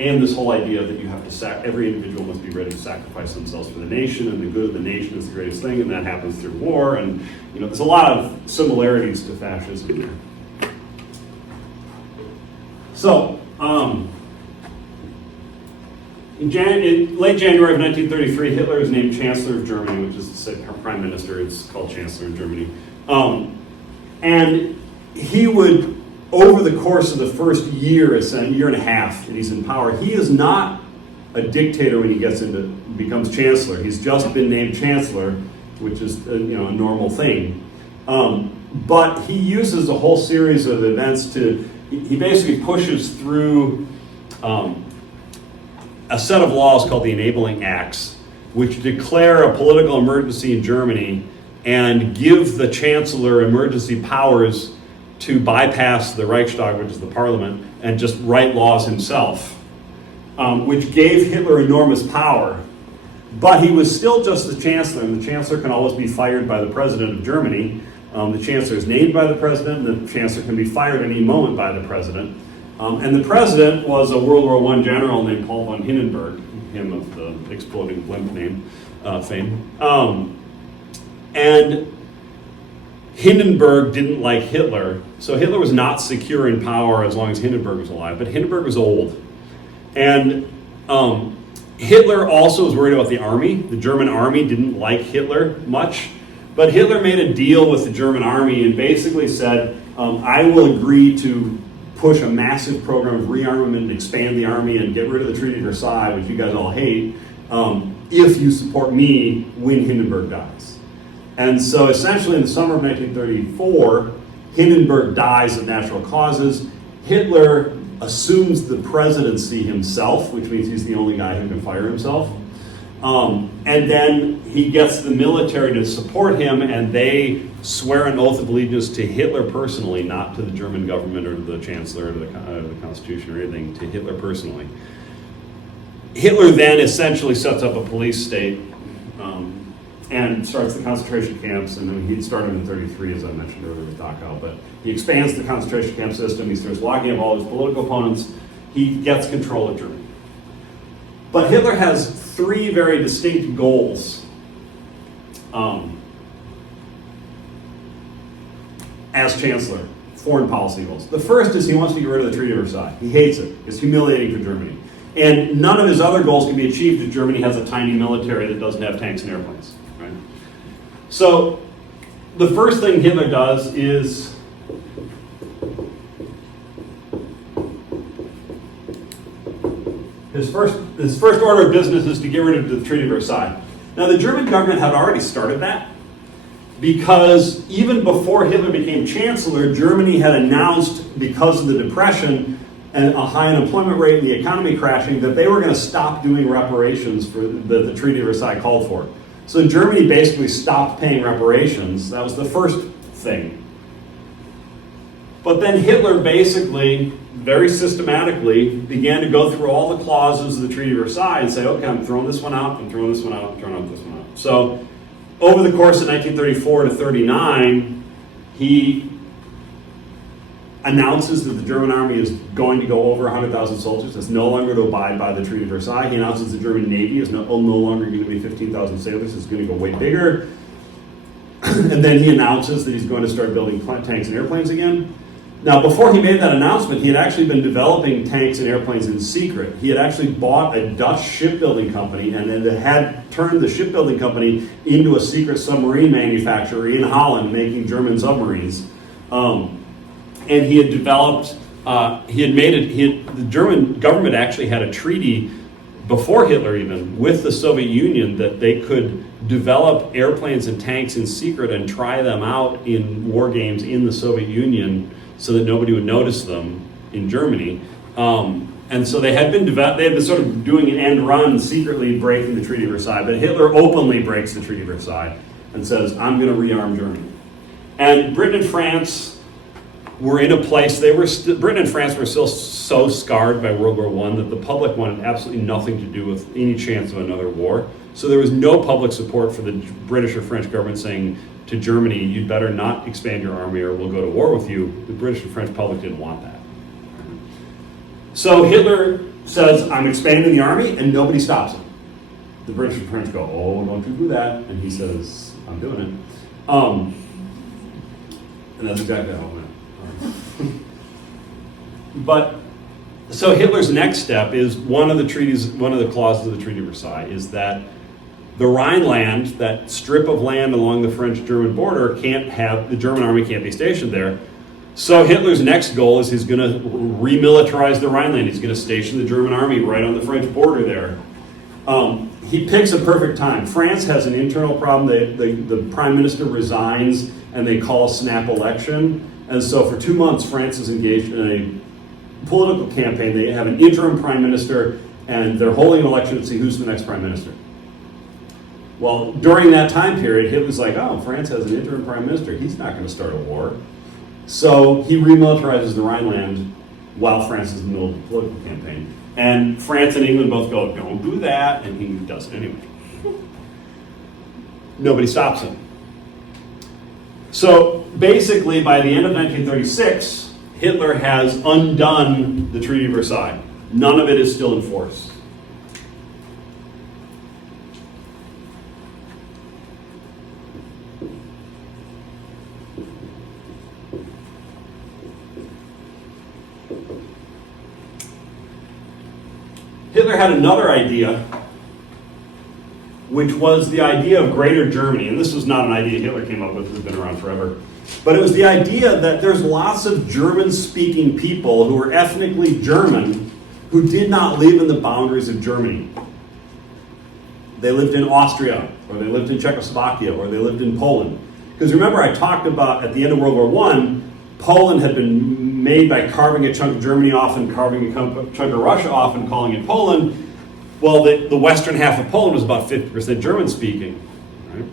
and this whole idea that you have to every individual must be ready to sacrifice themselves for the nation, and the good of the nation is the greatest thing, and that happens through war. And there's a lot of similarities to fascism there. So, in late January of 1933, Hitler is named Chancellor of Germany, which is to say Prime Minister. It's called Chancellor in Germany. And he would, over the course of the first year and a half that he's in power, he is not a dictator when he becomes Chancellor. He's just been named Chancellor, which is a normal thing. But he uses a whole series of events he basically pushes through a set of laws called the Enabling Acts, which declare a political emergency in Germany and give the Chancellor emergency powers to bypass the Reichstag, which is the parliament, and just write laws himself, which gave Hitler enormous power. But he was still just the Chancellor, and the Chancellor can always be fired by the President of Germany. The Chancellor is named by the President, and the Chancellor can be fired any moment by the President. And the President was a World War I general named Paul von Hindenburg, him of the exploding blimp fame. And Hindenburg didn't like Hitler, so Hitler was not secure in power as long as Hindenburg was alive, but Hindenburg was old. And Hitler also was worried about the army. The German army didn't like Hitler much, but Hitler made a deal with the German army and basically said, I will agree to push a massive program of rearmament, expand the army, and get rid of the Treaty of Versailles, which you guys all hate, if you support me when Hindenburg dies. And so essentially in the summer of 1934, Hindenburg dies of natural causes. Hitler assumes the presidency himself, which means he's the only guy who can fire himself. And then he gets the military to support him, and they swear an oath of allegiance to Hitler personally, not to the German government or to the Chancellor or to the Constitution or anything, to Hitler personally. Hitler then essentially sets up a police state and starts the concentration camps, and he started in 1933, as I mentioned earlier with Dachau, but he expands the concentration camp system, he starts locking up all his political opponents, he gets control of Germany. But Hitler has three very distinct goals as Chancellor, foreign policy goals. The first is he wants to get rid of the Treaty of Versailles. He hates it. It's humiliating for Germany. And none of his other goals can be achieved if Germany has a tiny military that doesn't have tanks and airplanes. Right? So the first thing Hitler does is his first order of business is to get rid of the Treaty of Versailles. Now the German government had already started that, because even before Hitler became Chancellor, Germany had announced, because of the Depression and a high unemployment rate and the economy crashing, that they were going to stop doing reparations for the Treaty of Versailles called for. So Germany basically stopped paying reparations. That was the first thing. But then Hitler basically, very systematically, began to go through all the clauses of the Treaty of Versailles and say, okay, I'm throwing this one out, I'm throwing this one out, I'm throwing out this one out. So over the course of 1934 to 39, he announces that the German army is going to go over 100,000 soldiers. It's no longer to abide by the Treaty of Versailles. He announces the German Navy is no longer going to be 15,000 sailors. It's going to go way bigger. And then he announces that he's going to start building tanks and airplanes again. Now, before he made that announcement, he had actually been developing tanks and airplanes in secret. He had actually bought a Dutch shipbuilding company and then had turned the shipbuilding company into a secret submarine manufacturer in Holland, making German submarines. And he had developed, the German government actually had a treaty before Hitler even with the Soviet Union that they could develop airplanes and tanks in secret and try them out in war games in the Soviet Union so that nobody would notice them in Germany. And so they had been sort of doing an end run, secretly breaking the Treaty of Versailles, but Hitler openly breaks the Treaty of Versailles and says, I'm going to rearm Germany. And Britain and France were in a place, Britain and France were still so scarred by World War I that the public wanted absolutely nothing to do with any chance of another war. So there was no public support for the British or French government saying to Germany, you'd better not expand your army or we'll go to war with you. The British and French public didn't want that. So Hitler says, I'm expanding the army, and nobody stops him. The British and French go, oh, don't you do that. And he says, I'm doing it. And that's exactly how it went. But, so Hitler's next step is one of the clauses of the Treaty of Versailles is that the Rhineland, that strip of land along the French-German border, the German army can't be stationed there. So Hitler's next goal is he's going to remilitarize the Rhineland. He's going to station the German army right on the French border there. He picks a perfect time. France has an internal problem. The prime minister resigns, and they call a snap election. And so for 2 months, France is engaged in a political campaign. They have an interim prime minister, and they're holding an election to see who's the next prime minister. Well, during that time period, Hitler's like, oh, France has an interim prime minister. He's not going to start a war. So he remilitarizes the Rhineland while France is in the middle of the political campaign. And France and England both go, don't do that, and he does it anyway. Nobody stops him. So basically, by the end of 1936, Hitler has undone the Treaty of Versailles. None of it is still in force. Hitler had another idea, which was the idea of Greater Germany. And this was not an idea Hitler came up with, it's been around forever. But it was the idea that there's lots of German-speaking people who were ethnically German who did not live in the boundaries of Germany. They lived in Austria, or they lived in Czechoslovakia, or they lived in Poland. Because remember, I talked about at the end of World War I, Poland had been made by carving a chunk of Germany off and carving a chunk of Russia off and calling it Poland. Well, the western half of Poland was about 50% German-speaking. Right?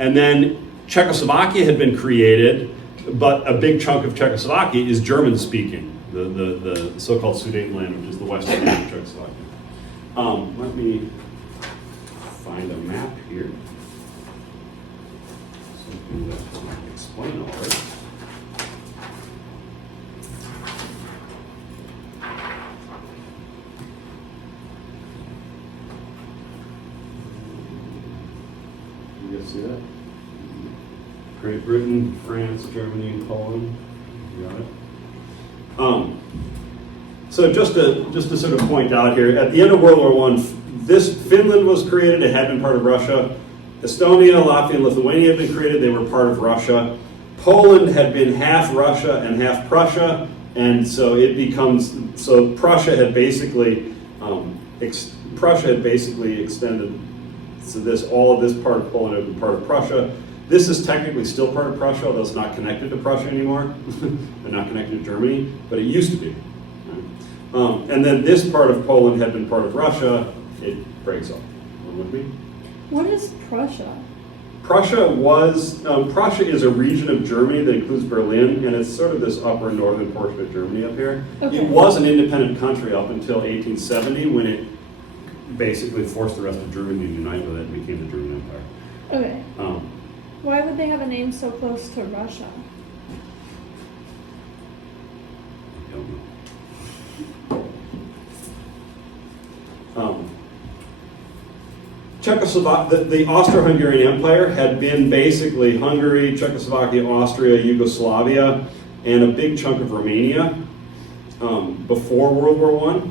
And then Czechoslovakia had been created, but a big chunk of Czechoslovakia is German-speaking, the so-called Sudetenland, which is the western half of Czechoslovakia. Let me find a map here. Something that I can explain all right. See that? Great Britain, France, Germany, Poland. You got it. So just to sort of point out here, at the end of World War I, Finland was created. It had been part of Russia. Estonia, Latvia, and Lithuania had been created. They were part of Russia. Poland had been half Russia and half Prussia, and so Prussia had basically extended. So all of this part of Poland had been part of Prussia. This is technically still part of Prussia, although it's not connected to Prussia anymore. They're not connected to Germany, but it used to be. Right? And then this part of Poland had been part of Russia. It breaks up. With me? What is Prussia? Prussia is a region of Germany that includes Berlin, and it's sort of this upper northern portion of Germany up here. Okay. It was an independent country up until 1870 when it basically forced the rest of Germany to unite with it and became the German Empire. Okay. Why would they have a name so close to Russia? I don't know. The Austro-Hungarian Empire had been basically Hungary, Czechoslovakia, Austria, Yugoslavia, and a big chunk of Romania before World War I.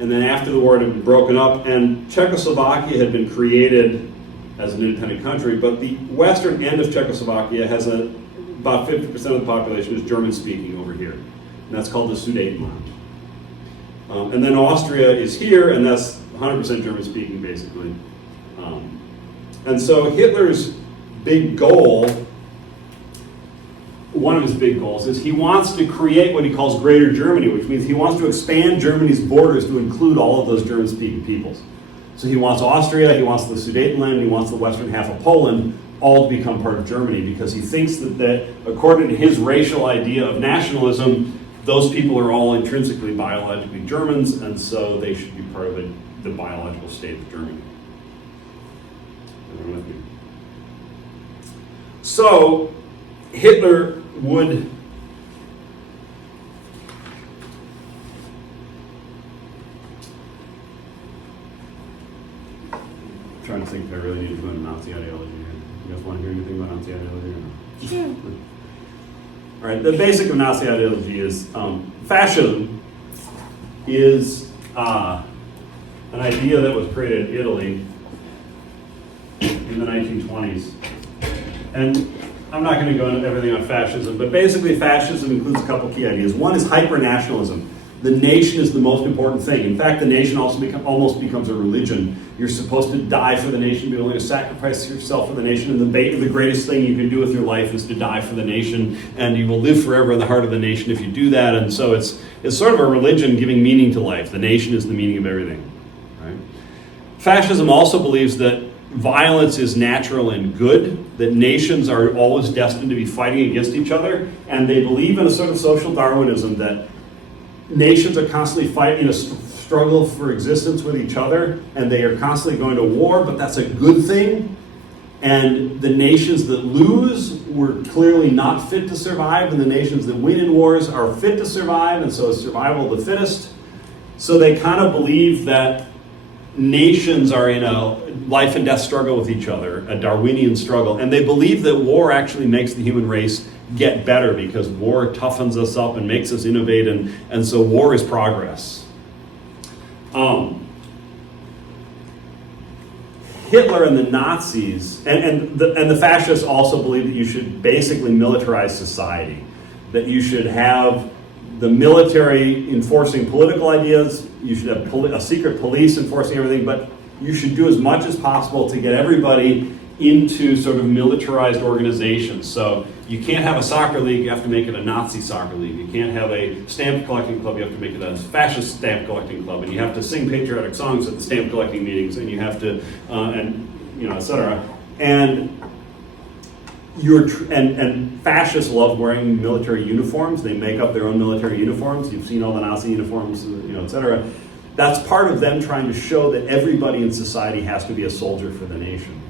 And then after the war, it had been broken up, and Czechoslovakia had been created as an independent country, but the western end of Czechoslovakia has about 50% of the population is German-speaking over here, and that's called the Sudetenland. And then Austria is here, and that's 100% German-speaking, basically. And so Hitler's big goal, one of his big goals, is he wants to create what he calls Greater Germany, which means he wants to expand Germany's borders to include all of those German-speaking peoples. So he wants Austria, he wants the Sudetenland, he wants the western half of Poland, all to become part of Germany, because he thinks that according to his racial idea of nationalism, those people are all intrinsically biologically Germans, and so they should be part of the biological state of Germany. So Hitler would think I really need to go into Nazi ideology here. You guys want to hear anything about Nazi ideology or no? Sure. All right, the basic of Nazi ideology is fascism is an idea that was created in Italy in the 1920s. And I'm not going to go into everything on fascism, but basically fascism includes a couple key ideas. One is hyper-nationalism. The nation is the most important thing. In fact, the nation also almost becomes a religion. You're supposed to die for the nation, be willing to sacrifice yourself for the nation, and the greatest thing you can do with your life is to die for the nation, and you will live forever in the heart of the nation if you do that. And so it's sort of a religion giving meaning to life. The nation is the meaning of everything. Right? Fascism also believes that violence is natural and good, that nations are always destined to be fighting against each other, and they believe in a sort of social Darwinism that nations are constantly fighting a struggle for existence with each other, and they are constantly going to war, but that's a good thing. And the nations that lose were clearly not fit to survive, and the nations that win in wars are fit to survive, and so it's survival of the fittest. So they kind of believe that nations are in a life and death struggle with each other, a Darwinian struggle, and they believe that war actually makes the human race get better because war toughens us up and makes us innovate, and so war is progress. Hitler and the Nazis and the fascists also believe that you should basically militarize society, that you should have the military enforcing political ideas, you should have a secret police enforcing everything, but you should do as much as possible to get everybody into sort of militarized organizations. So you can't have a soccer league, you have to make it a Nazi soccer league. You can't have a stamp collecting club, you have to make it a fascist stamp collecting club. And you have to sing patriotic songs at the stamp collecting meetings, and you have to, et cetera. And and fascists love wearing military uniforms. They make up their own military uniforms. You've seen all the Nazi uniforms, et cetera. That's part of them trying to show that everybody in society has to be a soldier for the nation.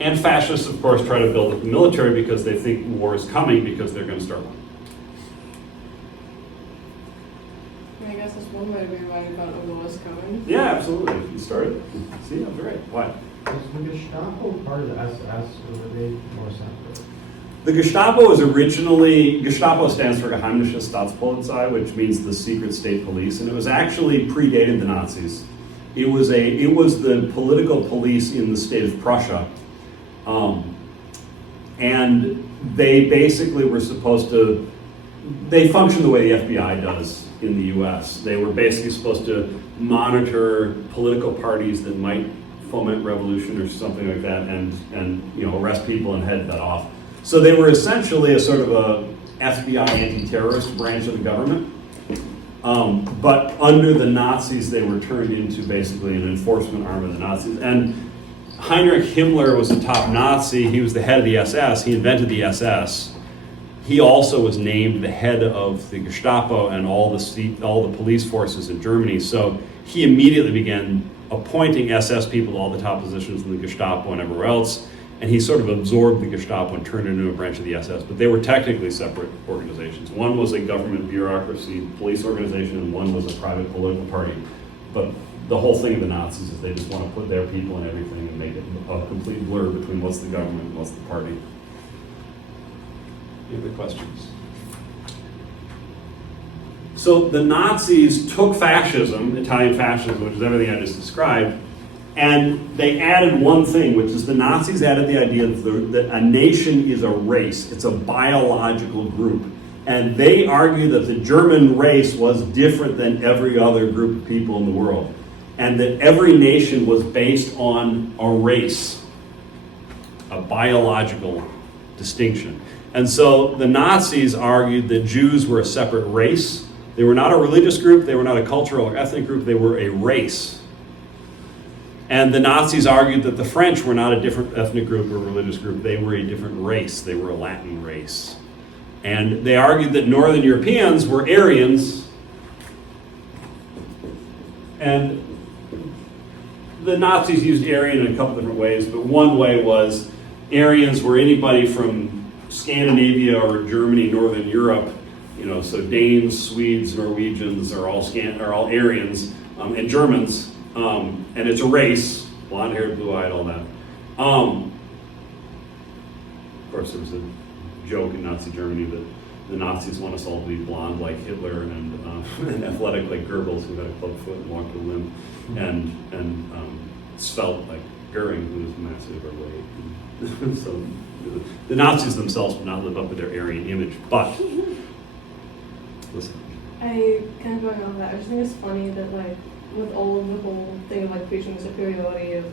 And fascists, of course, try to build up the military because they think war is coming because they're going to start one. I guess that's one way to be right about the war is coming. Yeah, absolutely. You started. See, that was right. Why? Was the Gestapo part of the SS, or were they more separate? The Gestapo is originally, Gestapo stands for Geheimnische Staatspolizei, which means the secret state police, and it was actually predated the Nazis. It was the political police in the state of Prussia. And they basically were supposed to, they functioned the way the FBI does in the US. They were basically supposed to monitor political parties that might foment revolution or something like that, and arrest people and head that off. So they were essentially a sort of a FBI anti-terrorist branch of the government. But under the Nazis, they were turned into basically an enforcement arm of the Nazis. And Heinrich Himmler was the top Nazi. He was the head of the SS. He invented the SS. He also was named the head of the Gestapo and all the police forces in Germany. So he immediately began appointing SS people to all the top positions in the Gestapo and everywhere else. And he sort of absorbed the Gestapo and turned it into a branch of the SS. But they were technically separate organizations. One was a government bureaucracy police organization, and one was a private political party. But the whole thing of the Nazis is they just want to put their people in everything and make it a complete blur between what's the government and what's the party. Any other questions? So the Nazis took fascism, Italian fascism, which is everything I just described, and they added one thing, which is the Nazis added the idea that a nation is a race. It's a biological group. And they argued that the German race was different than every other group of people in the world, and that every nation was based on a race, a biological distinction. And so the Nazis argued that Jews were a separate race. They were not a religious group, they were not a cultural or ethnic group, they were a race. And the Nazis argued that the French were not a different ethnic group or religious group, they were a different race, they were a Latin race. And they argued that Northern Europeans were Aryans, and the Nazis used Aryan in a couple different ways, but one way was Aryans were anybody from Scandinavia or Germany, Northern Europe, so Danes, Swedes, Norwegians are all Aryans. and Germans, and it's a race, blonde-haired, blue-eyed, all that. Of course, there was a joke in Nazi Germany that the Nazis want us all to be blonde like Hitler and athletic like Goebbels, who had a club foot and walked with a limp, and svelte like Goering, who was massive overweight. So the Nazis themselves would not live up to their Aryan image. But listen, I kind of going on that. I just think it's funny that like with all of the whole thing of like preaching superiority of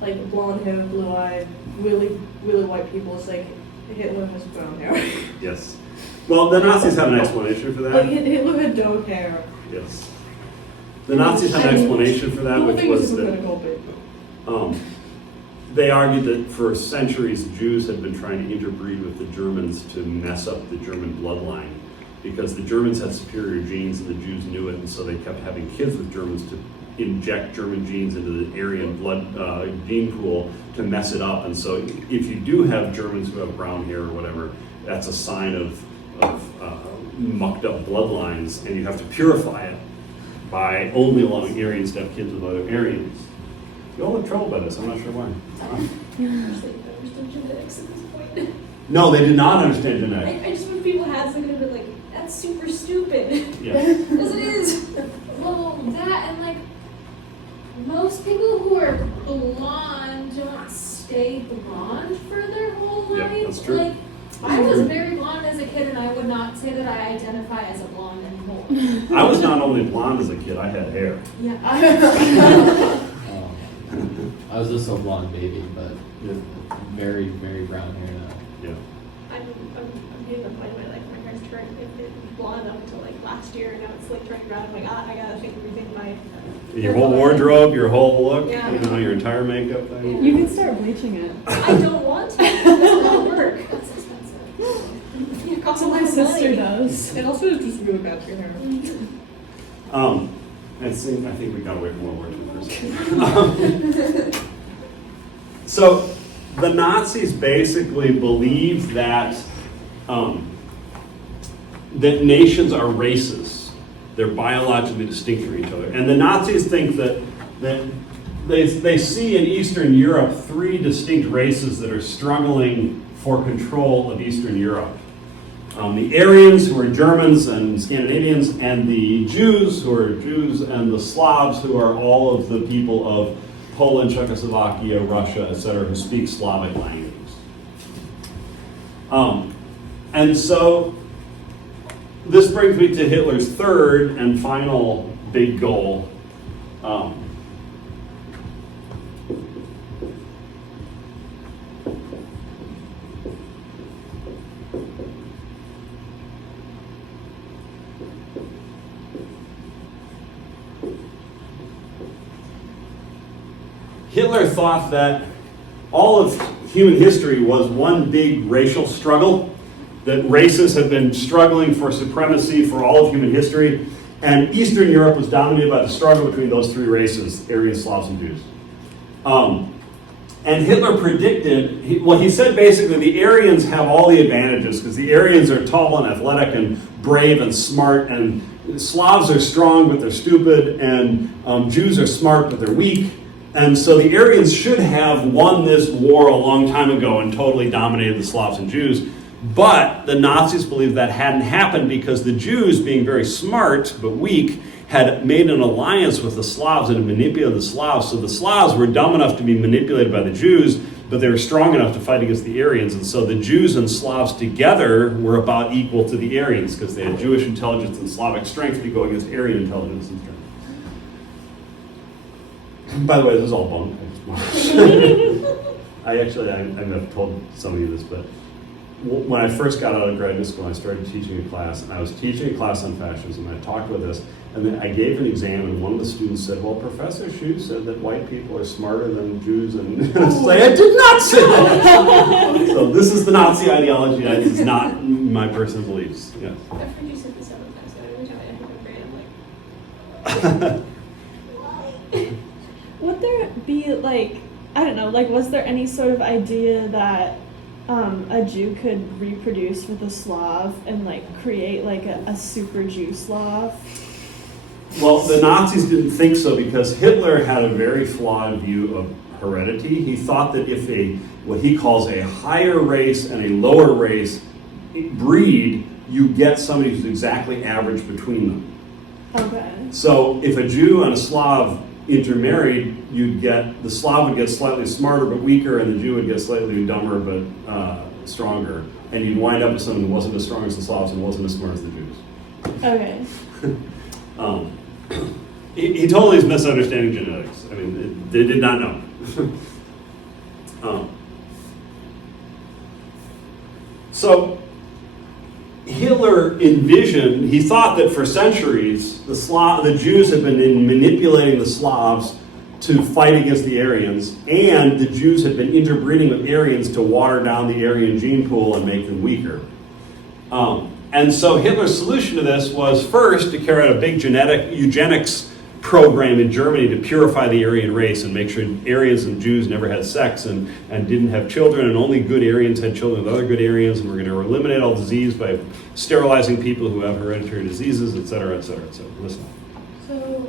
like blonde hair, blue eyed, really, really white people, it's like Hitler has brown hair. yes. Well, the Nazis have an explanation for that. Like Hitler had dark hair. Yes. The Nazis had an explanation for that, which was that they argued that for centuries Jews had been trying to interbreed with the Germans to mess up the German bloodline because the Germans had superior genes and the Jews knew it, and so they kept having kids with Germans to inject German genes into the Aryan blood gene pool to mess it up. And so if you do have Germans who have brown hair or whatever, that's a sign of mucked up bloodlines, and you have to purify it by only allowing Aryans to have kids with other Aryans. You all have trouble by this, I'm not sure why. Understand genetics at this point. No, they did not understand genetics. I just wish people had something to be like, that's super stupid. Yeah. As it is. Well, that and like, most people who are blonde don't stay blonde for their whole life. Yeah, that's true. Like, I was very blonde as a kid, and I would not say that I identify as a blonde anymore. I was not only blonde as a kid, I had hair. Yeah. I was just a blonde baby, but Yeah. very, very brown hair now. Yeah. I'm hitting the point where like my hair's turned blonde up until like last year, and now it's like turning brown. I'm like, I gotta rethink my. Your whole wardrobe, your whole look, Yeah. you know, your entire makeup thing. You can start bleaching it. I don't want to. It's not work. That's expensive. It costs That's a what lot my of sister money. does. It also is just really bad for your hair. I think we got away from World War II for a second. So the Nazis basically believed that that nations are races. They're biologically distinct from each other. And the Nazis think that they see in Eastern Europe three distinct races that are struggling for control of Eastern Europe. The Aryans, who are Germans and Scandinavians, and the Jews, who are Jews, and the Slavs, who are all of the people of Poland, Czechoslovakia, Russia, etc., who speak Slavic languages. And so this brings me to Hitler's third and final big goal. Hitler thought that all of human history was one big racial struggle, that races have been struggling for supremacy for all of human history, and Eastern Europe was dominated by the struggle between those three races, Aryans, Slavs, and Jews. And Hitler predicted, he said basically the Aryans have all the advantages, because the Aryans are tall and athletic and brave and smart, and Slavs are strong but they're stupid, and Jews are smart but they're weak. And so the Aryans should have won this war a long time ago and totally dominated the Slavs and Jews. But the Nazis believed that hadn't happened because the Jews, being very smart but weak, had made an alliance with the Slavs and manipulated the Slavs. So the Slavs were dumb enough to be manipulated by the Jews, but they were strong enough to fight against the Aryans. And so the Jews and Slavs together were about equal to the Aryans because they had Jewish intelligence and Slavic strength to go against Aryan intelligence and strength. By the way, this is all bunk. I have told some of you this, but when I first got out of graduate school, I started teaching a class, and I was teaching a class on fascism, and I talked about this, and then I gave an exam, and one of the students said, well, Professor Hsu said that white people are smarter than Jews, and it's like, I did not say that! So this is the Nazi ideology, this is not my personal beliefs. Yeah. I've heard you say this several times, but every time I hear my brain, I'm like, Would there be like, I don't know, like was there any sort of idea that a Jew could reproduce with a Slav and like create like a super Jew Slav? Well, the Nazis didn't think so because Hitler had a very flawed view of heredity. He thought that if what he calls a higher race and a lower race breed, you get somebody who's exactly average between them. Okay. So if a Jew and a Slav intermarried, the Slav would get slightly smarter but weaker, and the Jew would get slightly dumber but stronger. And you'd wind up with someone who wasn't as strong as the Slavs and wasn't as smart as the Jews. Okay. He totally is misunderstanding genetics. I mean, they did not know. So Hitler envisioned, he thought that for centuries, the Jews had been manipulating the Slavs to fight against the Aryans, and the Jews had been interbreeding with Aryans to water down the Aryan gene pool and make them weaker. And so Hitler's solution to this was first to carry out a big genetic eugenics program in Germany to purify the Aryan race and make sure Aryans and Jews never had sex and didn't have children, and only good Aryans had children with other good Aryans, and we're going to eliminate all disease by sterilizing people who have hereditary diseases, et cetera, et cetera, et cetera. Listen. So,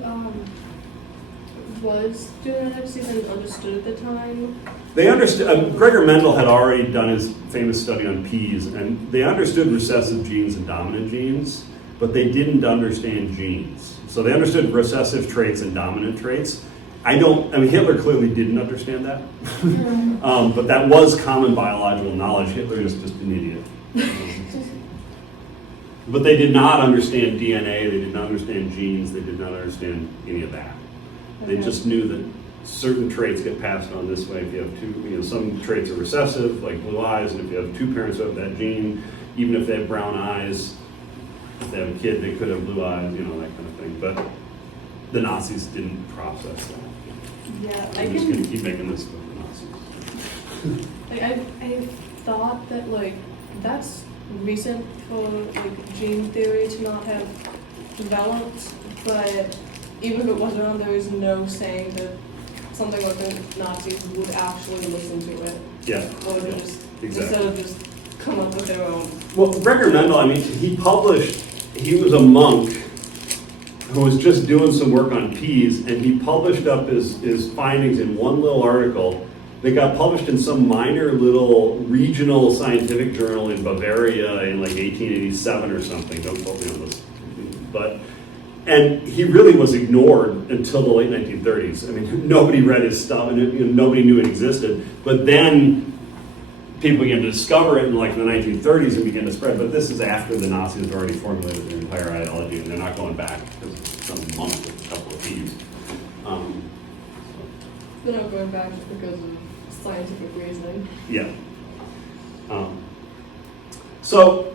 was genetics even understood at the time? They understood, Gregor Mendel had already done his famous study on peas, and they understood recessive genes and dominant genes, but they didn't understand genes. So they understood recessive traits and dominant traits. Hitler clearly didn't understand that, but that was common biological knowledge. Hitler is just an idiot. But they did not understand DNA, they did not understand genes, they did not understand any of that. They just knew that certain traits get passed on this way. If you have two, some traits are recessive, like blue eyes, and if you have two parents who have that gene, even if they have brown eyes, if they have a kid, they could have blue eyes, that kind of thing. But the Nazis didn't process that. Yeah, I'm just going to keep making this about the Nazis. I thought that that's recent for gene theory to not have developed, but even if it was around, there is no saying that something like the Nazis would actually listen to it. Yeah. Or just exactly. instead of just come up with their own. Well, Gregor Mendel, he was a monk who was just doing some work on peas, and he published up his findings in one little article that got published in some minor little regional scientific journal in Bavaria in 1887 or something. Don't quote me on this. And he really was ignored until the late 1930s. Nobody read his stuff, and nobody knew it existed. But then people began to discover it in the 1930s and began to spread. But this is after the Nazis had already formulated their entire ideology, and they're not going back because of some monk with a couple of peas. They're not going back just because of scientific reasoning. Yeah. So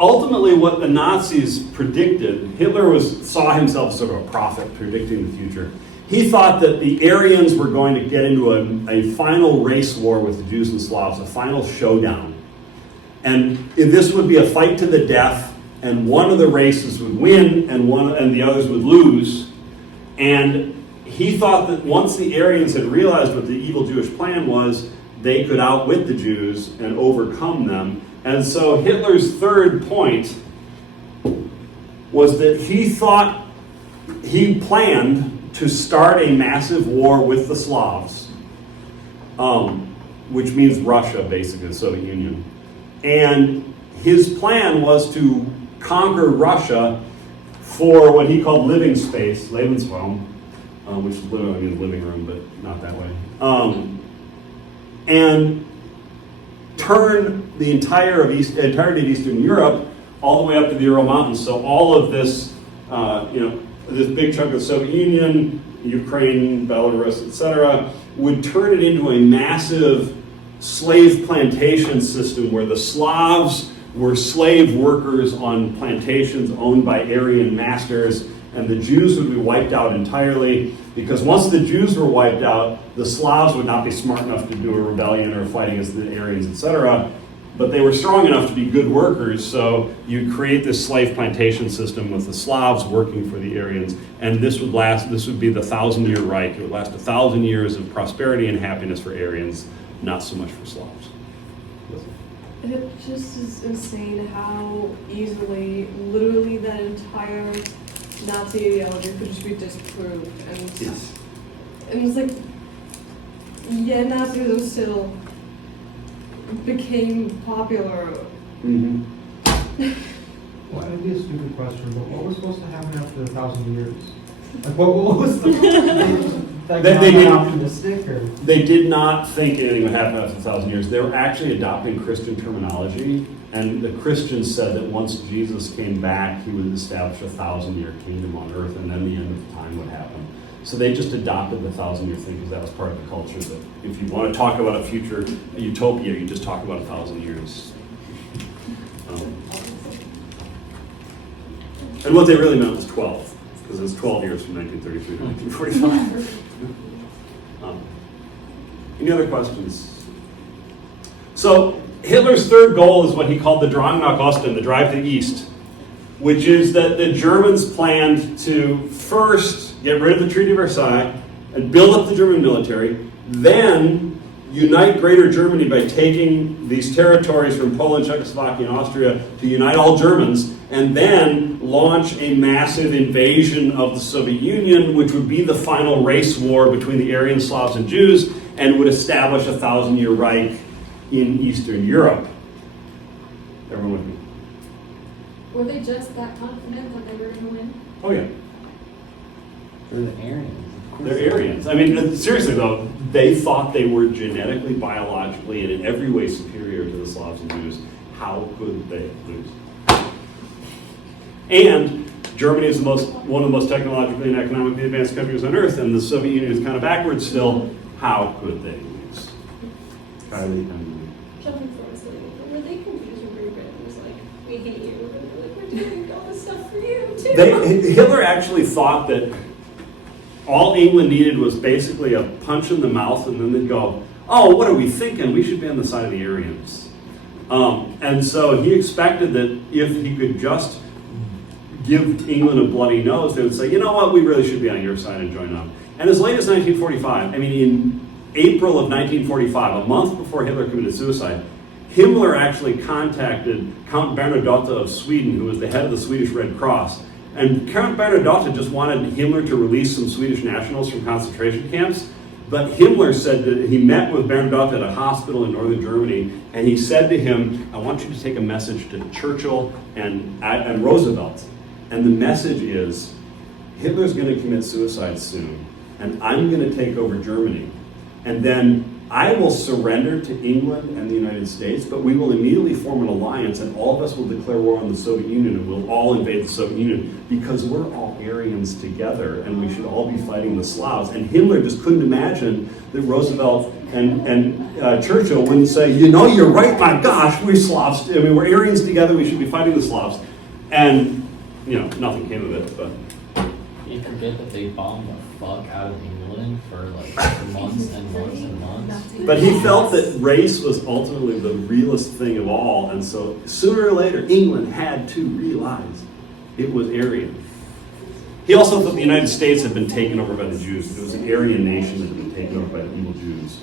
ultimately, what the Nazis predicted, Hitler saw himself as sort of a prophet predicting the future. He thought that the Aryans were going to get into a final race war with the Jews and Slavs, a final showdown. And this would be a fight to the death, and one of the races would win and the others would lose. And he thought that once the Aryans had realized what the evil Jewish plan was, they could outwit the Jews and overcome them. And so Hitler's third point was that he planned to start a massive war with the Slavs, which means Russia, basically, the Soviet Union. And his plan was to conquer Russia for what he called living space, Lebensraum, which is literally living room, but not that way. And turn the entirety of Eastern Europe all the way up to the Ural Mountains. So all of this, this big chunk of the Soviet Union, Ukraine, Belarus, etc., would turn it into a massive slave plantation system where the Slavs were slave workers on plantations owned by Aryan masters, and the Jews would be wiped out entirely, because once the Jews were wiped out, the Slavs would not be smart enough to do a rebellion or fight against the Aryans, etc., but they were strong enough to be good workers, so you'd create this slave plantation system with the Slavs working for the Aryans, and this would be the 1,000-year Reich. It would last 1,000 years of prosperity and happiness for Aryans, not so much for Slavs. It just is insane how easily, literally that entire Nazi ideology could just be disproved, and Yes. and it's like, yeah, Nazism still became popular. Mm-hmm. Well, it'd be a stupid question, but what was supposed to happen after 1,000 years? Like, what was the... like, They not didn't- optimistic, or... They did not think anything would happen after 1,000 years. They were actually adopting Christian terminology, and the Christians said that once Jesus came back, he would establish a 1,000-year kingdom on earth, and then the end of time would happen. So they just adopted the 1,000-year thing because that was part of the culture. That if you want to talk about a future utopia, you just talk about 1,000 years. And what they really meant was 12, because it was 12 years from 1933 to 1945. Any other questions? So Hitler's third goal is what he called the Drang nach Osten, the drive to the east, which is that the Germans planned to first get rid of the Treaty of Versailles and build up the German military, then unite Greater Germany by taking these territories from Poland, Czechoslovakia, and Austria to unite all Germans, and then launch a massive invasion of the Soviet Union, which would be the final race war between the Aryan Slavs and Jews, and would establish a 1,000-year Reich in Eastern Europe. Everyone with me? Were they just that confident that they were going to win? Oh yeah, They're the Aryans. Of course they're Aryans. I mean, seriously though, they thought they were genetically, biologically, and in every way superior to the Slavs and Jews. How could they lose? And Germany is one of the most technologically and economically advanced countries on earth, and the Soviet Union is kind of backwards still. How could they lose? Kylie and Jumping forward slightly, were they confused when Great Britain was like, we hate you, and they're like, we're doing all this stuff for you too? Hitler actually thought that all England needed was basically a punch in the mouth, and then they'd go, oh, what are we thinking? We should be on the side of the Aryans. And so he expected that if he could just give England a bloody nose, they would say, you know what, we really should be on your side and join up. And as late as 1945, I mean, in April of 1945, a month before Hitler committed suicide, Himmler actually contacted Count Bernadotte of Sweden, who was the head of the Swedish Red Cross. And Count Bernadotte just wanted Himmler to release some Swedish nationals from concentration camps. But Himmler said that he met with Bernadotte at a hospital in northern Germany, and he said to him, I want you to take a message to Churchill and Roosevelt. And the message is, Hitler's going to commit suicide soon, and I'm going to take over Germany. And then I will surrender to England and the United States, but we will immediately form an alliance, and all of us will declare war on the Soviet Union, and we'll all invade the Soviet Union, because we're all Aryans together, and we should all be fighting the Slavs. And Himmler just couldn't imagine that Roosevelt and Churchill wouldn't say, you know, you're right, my gosh, we're Slavs. I mean, we're Aryans together, we should be fighting the Slavs. And, you know, nothing came of it, but... You forget that they bombed the fuck out of England for like months and months and months. But he felt that race was ultimately the realest thing of all, and so sooner or later, England had to realize it was Aryan. He also thought the United States had been taken over by the Jews. It was an Aryan nation that had been taken over by the evil Jews.